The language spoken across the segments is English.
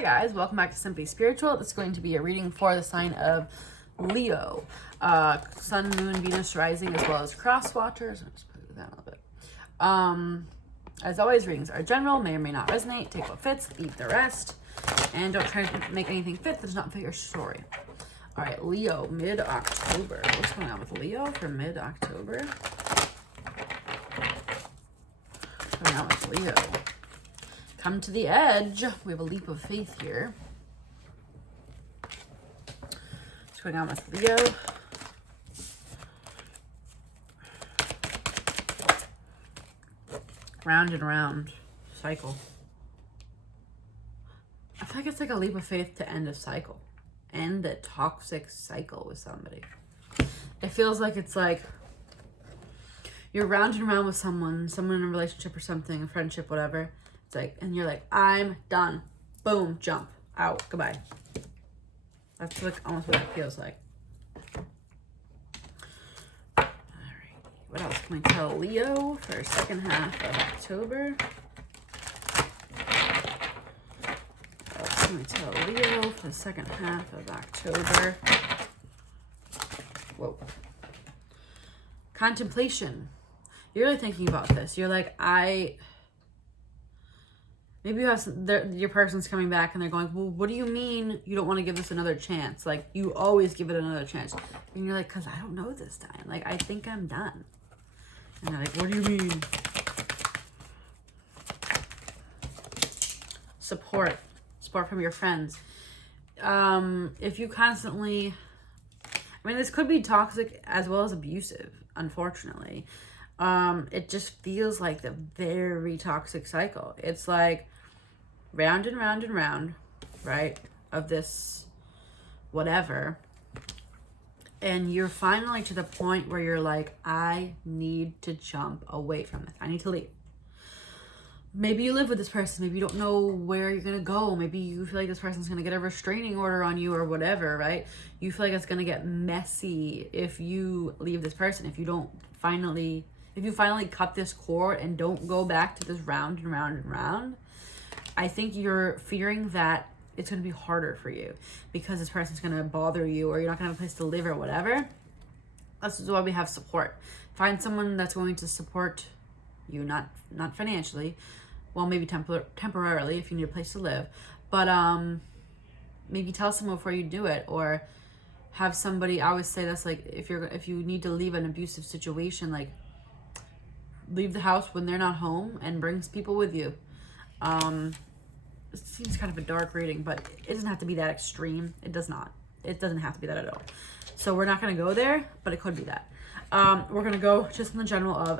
Hi guys, welcome back to Simply Spiritual. This is going to be a reading for the sign of Leo. Sun, Moon, Venus, Rising, as well as cross watchers. I'll just put it down a little bit. As always, readings are general, may or may not resonate. Take what fits, leave the rest. And don't try to make anything fit that does not fit your story. All right, Leo, mid-October. What's going on with Leo for mid-October? What's going on with Leo? Come to the edge. We have a leap of faith here. What's going on with Leo? Round and round cycle. I feel like it's like a leap of faith to end a cycle. End a toxic cycle with somebody. It feels like it's like you're round and round with someone in a relationship or something, a friendship, whatever. It's like, and you're like, I'm done. Boom, jump, out, goodbye. That's like almost what it feels like. All right, what else can we tell Leo for second half of October? What else can we tell Leo for the second half of October? Whoa. Contemplation. You're really thinking about this. You're like, maybe you have your person's coming back and they're going, well, what do you mean you don't want to give this another chance? Like, you always give it another chance. And you're like, because I don't know this time. Like, I think I'm done. And they're like, what do you mean? Support from your friends. If you constantly, I mean, this could be toxic as well as abusive, unfortunately. It just feels like the very toxic cycle. It's like round and round and round, right? Of this whatever. And you're finally to the point where you're like, I need to jump away from this. I need to leave. Maybe you live with this person. Maybe you don't know where you're going to go. Maybe you feel like this person's going to get a restraining order on you or whatever, right? You feel like it's going to get messy if you leave this person. If you finally cut this cord and don't go back to this round and round and round, I think you're fearing that it's going to be harder for you because this person's going to bother you or you're not going to have a place to live or whatever. That's why we have support. Find someone that's going to support you, not financially. Well, maybe temporarily if you need a place to live. But maybe tell someone before you do it, or have somebody, I always say this, like if you need to leave an abusive situation, like leave the house when they're not home and brings people with you. It seems kind of a dark reading, but it doesn't have to be that extreme. It does not. It doesn't have to be that at all. So we're not going to go there, but it could be that. We're going to go just in the general of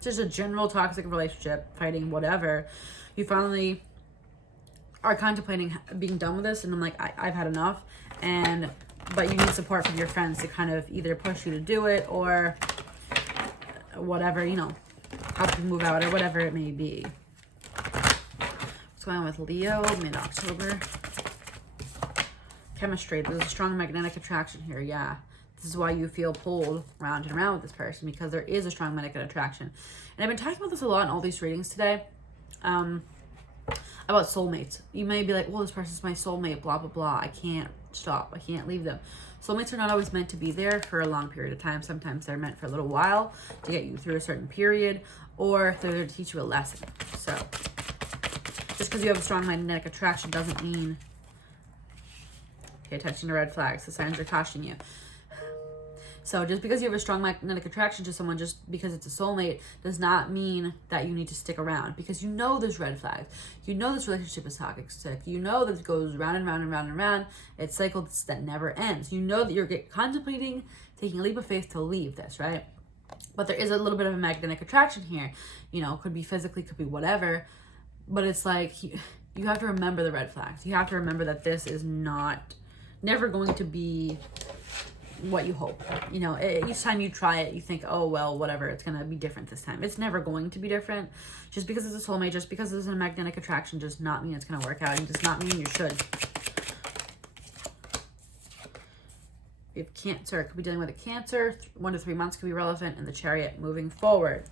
just a general toxic relationship, fighting, whatever. You finally are contemplating being done with this, and I'm like, I've had enough. But you need support from your friends to kind of either push you to do it or whatever, help you move out or whatever it may be. What's going on with Leo, mid-October? Chemistry. There's a strong magnetic attraction here. Yeah. This is why you feel pulled round and round with this person, because there is a strong magnetic attraction. And I've been talking about this a lot in all these readings today. About soulmates. You may be like, well, this person's my soulmate, blah, blah, blah. I can't stop. I can't leave them. Soulmates are not always meant to be there for a long period of time. Sometimes they're meant for a little while to get you through a certain period, or they're there to teach you a lesson. So just because you have a strong magnetic attraction doesn't mean, pay attention to red flags. The signs are cautioning you. So just because you have a strong magnetic attraction to someone, just because it's a soulmate, does not mean that you need to stick around, because you know there's red flags. You know this relationship is toxic. You know that it goes round and round and round and round. It's cycles that never ends. You know that you're contemplating taking a leap of faith to leave this, right? But there is a little bit of a magnetic attraction here. Could be physically, could be whatever. But it's like you have to remember the red flags. You have to remember that this is never going to be what you hope. Each time you try it, you think, oh, well, whatever, it's going to be different this time. It's never going to be different. Just because it's a soulmate, just because there's a magnetic attraction, does not mean it's going to work out, and does not mean you should. If Cancer, could be dealing with a Cancer, 1 to 3 months could be relevant, and the Chariot moving forward.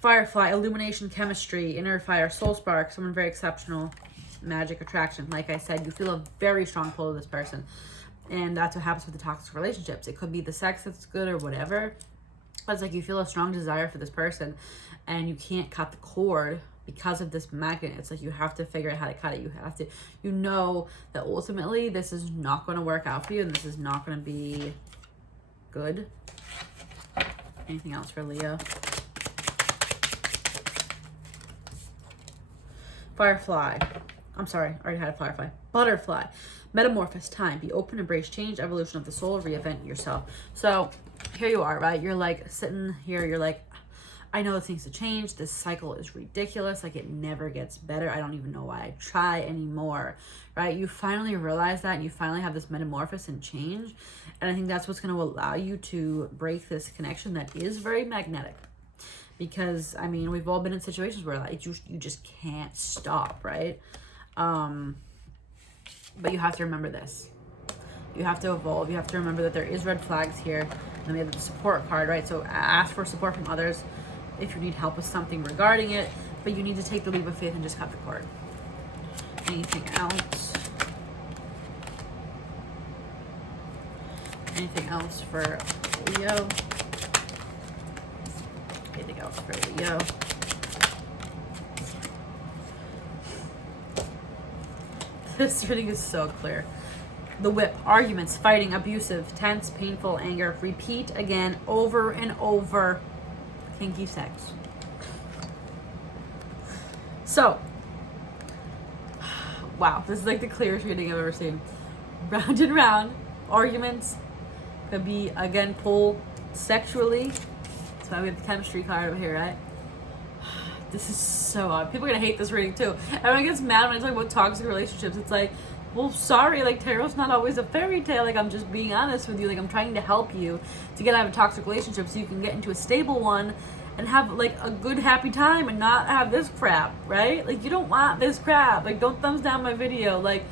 Firefly, illumination, chemistry, inner fire, soul spark, someone very exceptional. magic attraction. Like I said, you feel a very strong pull to this person. And that's what happens with the toxic relationships. It could be the sex that's good or whatever. But it's like you feel a strong desire for this person and you can't cut the cord because of this magnet. It's like you have to figure out how to cut it. You have to, you know that ultimately this is not going to work out for you and this is not going to be good. Anything else for Leo? Firefly. I'm sorry, I already had a firefly. Butterfly. Metamorphosis, time. Be open, embrace change, evolution of the soul, reinvent yourself. So here you are, right? You're like sitting here, you're like, I know things to change. This cycle is ridiculous. Like it never gets better. I don't even know why I try anymore, right? You finally realize that and you finally have this metamorphosis and change. And I think that's what's going to allow you to break this connection that is very magnetic. Because, I mean, we've all been in situations where like you just can't stop, right? But you have to remember this. You have to evolve. You have to remember that there is red flags here. And we have the support card, right? So ask for support from others if you need help with something regarding it. But you need to take the leap of faith and just cut the cord. Anything else? Anything else for Leo? Anything else for Leo? This reading is so clear. The whip, arguments, fighting, abusive, tense, painful, anger, repeat again, over and over, kinky sex. So, wow, this is like the clearest reading I've ever seen. Round and round, arguments, could be, again, pull sexually. That's why we have the chemistry card over here, right? This is so odd. People are gonna hate this reading too. Everyone gets mad when I talk about toxic relationships. It's like, well, sorry, like tarot's not always a fairy tale. Like I'm just being honest with you. Like I'm trying to help you to get out of a toxic relationship so you can get into a stable one and have like a good happy time and not have this crap, right? Like you don't want this crap. Like don't thumbs down my video. Like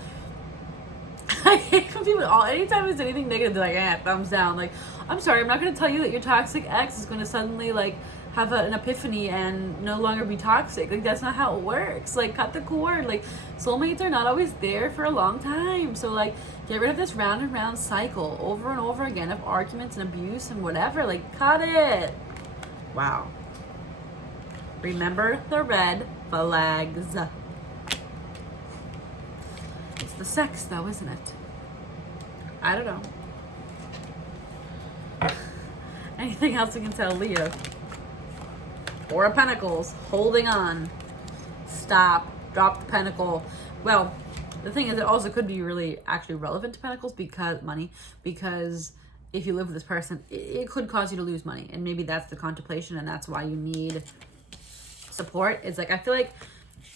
I hate when people anytime there's anything negative, they're like, thumbs down. Like, I'm sorry, I'm not gonna tell you that your toxic ex is gonna suddenly like have an epiphany and no longer be toxic. Like that's not how it works. Like cut the cord. Like soulmates are not always there for a long time. So like get rid of this round and round cycle over and over again of arguments and abuse and whatever. Like cut it. Wow. Remember the red flags. It's the sex though, isn't it? I don't know. Anything else we can tell Leo? Four of Pentacles, holding on. Stop. Drop the pentacle. Well, the thing is, it also could be really actually relevant to Pentacles because if you live with this person, it could cause you to lose money. And maybe that's the contemplation and that's why you need support. It's like, I feel like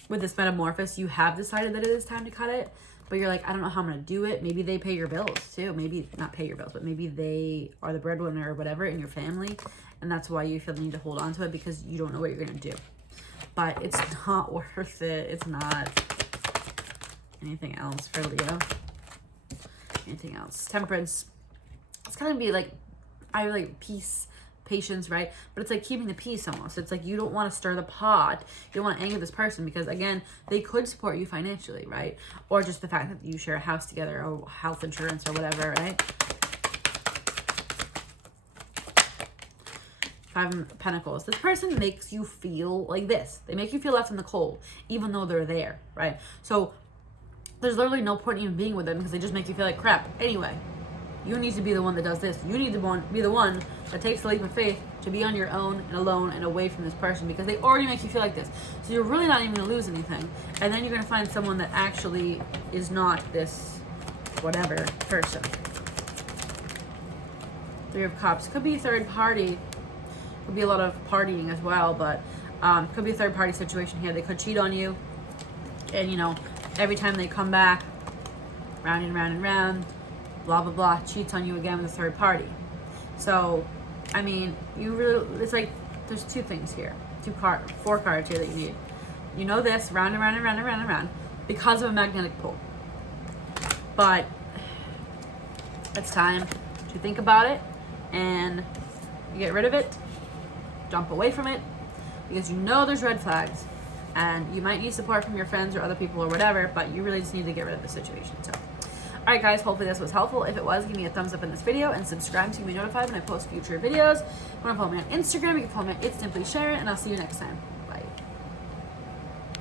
with this metamorphosis, you have decided that it is time to cut it, but you're like, I don't know how I'm going to do it. Maybe they pay your bills too. Maybe not pay your bills, but maybe they are the breadwinner or whatever in your family. And that's why you feel the need to hold on to it because you don't know what you're going to do. But it's not worth it. It's not. Anything else for Leo? Anything else? Temperance. It's going to be like, I like peace, patience, right? But it's like keeping the peace almost. It's like you don't want to stir the pot. You don't want to anger this person because, again, they could support you financially, right? Or just the fact that you share a house together or health insurance or whatever, right? Five of Pentacles. This person makes you feel like this. They make you feel left in the cold, even though they're there, right? So there's literally no point in even being with them because they just make you feel like crap. Anyway, you need to be the one that does this. You need to be the one that takes the leap of faith to be on your own and alone and away from this person because they already make you feel like this. So you're really not even going to lose anything. And then you're going to find someone that actually is not this whatever person. Three of Cups. Could be a third party. Could be a lot of partying as well, but could be a third party situation here. They could cheat on you. And, you know, every time they come back, round and round and round, blah, blah, blah, cheats on you again with a third party. So, I mean, you really, it's like, there's two things here. Four cards here that you need. You know this, round and round and round and round and round, because of a magnetic pull. But it's time to think about it and get rid of it. Jump away from it because you know there's red flags. And you might need support from your friends or other people or whatever, but you really just need to get rid of the situation. So, all right, guys, hopefully this was helpful. If it was, give me a thumbs up in this video and subscribe to be notified when I post future videos. If you want to follow me on Instagram, you can follow me on It's Simply Sharon, and I'll see you next time.